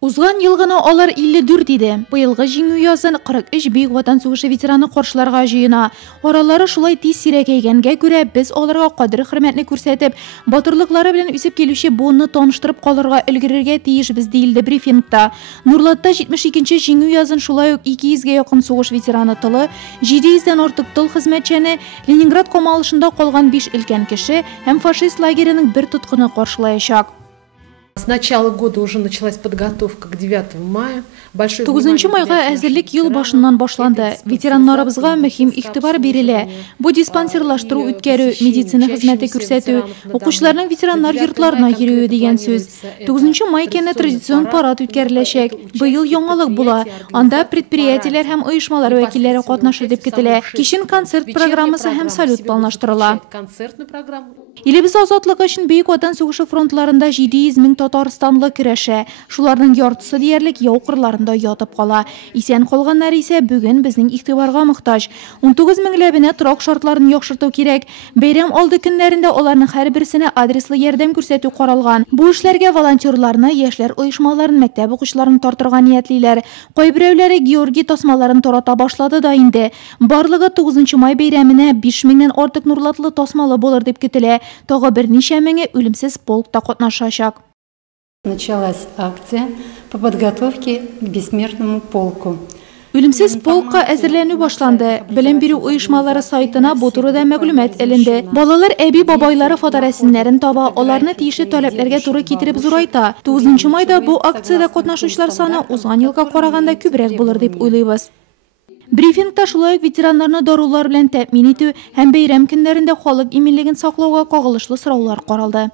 Узган елгына алар 54 иде. Быелгы җиңү язын 43 бөек ватан сугышы ветераны каршыларга җыена. Аралары шулай тиз сирәкәйгәнгә күрә, без аларга кадер-хөрмәтне күрсәтеп, батырлыклары белән үсеп килүче буынны таныштырып калырга өлгерергә тиешбез диелде брифингта. Нурлатта 72-нче җиңү язын шулай ук 200-гә якын сугыш ветераны тылы, 700-дән артык тыл хезмәтчәне, Ленинград камалышында калган 5 өлкән кеше һәм фашист лагерының бер тоткыны каршылаячак. С начала года уже началась подготовка к 9 мая. 9 майга әзерлек ел башыннан башланды. Ветераннарыбызга мөһим игътибар бирелә. Бу диспансерлаштыру үткәрү, медицина хезмәте күрсәтү, укучыларның ветераннар йортларына йөрүе дигән сүз. 9 май көне традицион парад үткәреләчәк. Быел яңалык була. Анда предприятиеләр һәм оешмалар вәкилләре катнашыр дип көтелә. Кичен концерт программасы һәм салют планлаштырыла. Илебез азатлыгы өчен Бөек Ватан сугышы фронтларында 700 мең Татарстанлы көрәшә. Шуларның яртысы диярлек яу кырларында ятып кала. Исән калганнар исә бүген безнең игътибарга мохтаҗ. 19 меңләбенә торак шартларын яхшырту кирәк. Бәйрәм алды көннәрендә аларның һәрберсенә адреслы ярдәм күрсәтү каралган. Бу эшләргә волонтерларны, яшьләр оешмаларын, мәктәп укучыларын тартырга ниятлиләр. Кайберәүләре Георгий тасмаларын тарата башлады да инде. Барлыгы 9 май бәйрәменә 5 меңнән артык нурлатлы тасмалы булыр дип көтелә. Тагы берничә меңе үлемсез полкта катнашачак. Началась акция по подготовке к бессмертному полку. Үлемсез полкка әзерләнү башланды. Белем бирү оешмалары сайтына бу турыда мәгълүмат эленде. Балалар әби-бабайлары фоторәсемнәрен таба, аларны тиешле таләпләргә туры китереп зурайта. 9 майда бу акциядә катнашучылар саны узган елга караганда күбрәк булыр дип уйлыйбыз. Брифингта шулай ук ветераннарны дарулар белән тәэмин итү һәм бәйрәм көннәрендә халык иминлеген саклауга кагылышлы сораулар каралды.